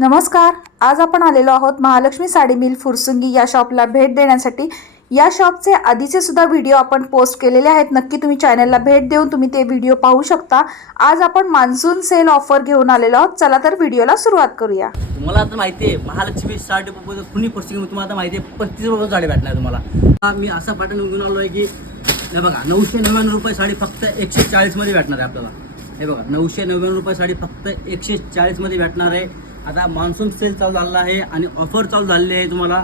नमस्कार. आज आपण आलेलो आहोत महालक्ष्मी साडी मिल फुरसुंगी या शॉपला भेट देण्यासाठी. या शॉपचे आधीचे सुद्धा व्हिडिओ आपण पोस्ट केलेले आहेत. नक्की तुम्ही चॅनलला भेट देऊन तुम्ही ते व्हिडिओ पाहू शकता. आज आपण मान्सून सेल ऑफर घेऊन आलेलो आहोत. चला तर व्हिडिओला सुरुवात करूया. तुम्हाला आता माहिती आहे महालक्ष्मी साडी पुणे फुरसुंगी तुम्हाला आता माहिती आहे 35 रुपये साडी भेटणार तुम्हाला. मी असा पॅटर्न घेऊन आलो आहे की हे बघा 999 रुपये साडी फक्त 140 मध्ये भेटणार आहे आपल्याला. हे बघा 999 रुपये साडी फक्त 140 मध्ये भेटणार आहे. आता मान्सून सेल चालू झालेला आहे आणि ऑफर चालू झालेली आहे तुम्हाला.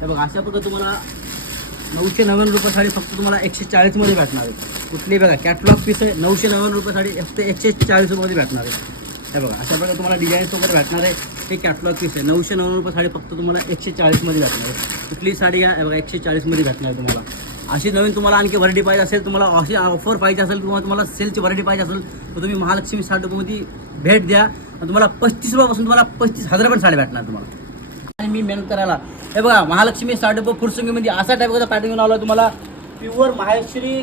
हे बघा अशा प्रकारे तुम्हाला 999 रुपये साडी फक्त तुम्हाला 140 मध्ये भेटणार आहे. कुठली बघा कॅटलॉग पीस आहे. 999 रुपये साडी फक्त 140 रुपये भेटणार आहे. हे बघा अशा प्रकारे तुम्हाला डिझाईन्स वगैरे भेटणार आहे. हे कॅटलॉग पीस आहे. 999 रुपये साडी फक्त तुम्हाला 140 मध्ये भेटणार आहे. कुठली साडी घ्या हे बघा 140 मध्ये भेटणार आहे तुम्हाला. अशी नवीन तुम्हाला आणखी व्हरायटी पाहिजे असेल, तुम्हाला अशी ऑफर पाहिजे असेल किंवा तुम्हाला सेलची व्हरायटी पाहिजे असेल तर तुम्ही महालक्ष्मी साडी मध्ये भेट द्या. तुम्हाला 35 रुपयापासून तुम्हाला 35,000 पण साडी भेटणार तुम्हाला. आणि मी मेहनत करायला हे बघा महालक्ष्मी साडी फुरसुंगीमध्ये असा टाईपचा पॅटर्न घेऊन आलो आहे तुम्हाला. प्युअर माहेश्वरी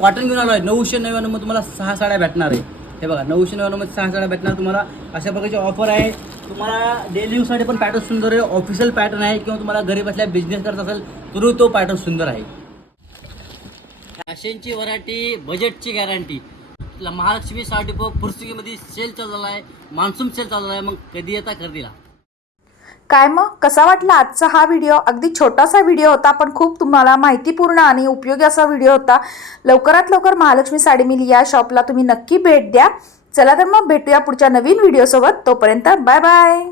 कॉटन घेऊन आलो आहे. 999 मध्ये तुम्हाला 6 साड्या भेटणार आहे. हे बघा 999 मध्ये 6 साड्या भेटणार तुम्हाला. अशा प्रकारची ऑफर आहे. तुम्हाला डेली यूजसाठी पण पॅटर्न सुंदर आहे. ऑफिशियल पॅटर्न आहे किंवा तुम्हाला घरी बसल्या बिझनेस करत असेल तर तो पॅटर्न सुंदर आहे. फॅशनची व्हरायटी, बजेटची गॅरंटी. महालक्ष्मी साडी फुरसुंगीमध्ये सेल चालू आहे. मान्सून सेल चालू आहे. मग कधी येता खरेदीला. काय मग कसा वाटला आजचा हा व्हिडिओ? अगदी छोटासा व्हिडिओ होता पण खूप तुम्हाला माहितीपूर्ण आणि उपयोगी असा व्हिडिओ होता. लवकरात लवकर महालक्ष्मी साडी मिल या शॉपला तुम्ही नक्की भेट द्या. चला तर मग भेटूया पुढच्या नवीन व्हिडिओसोबत. तोपर्यंत बाय बाय.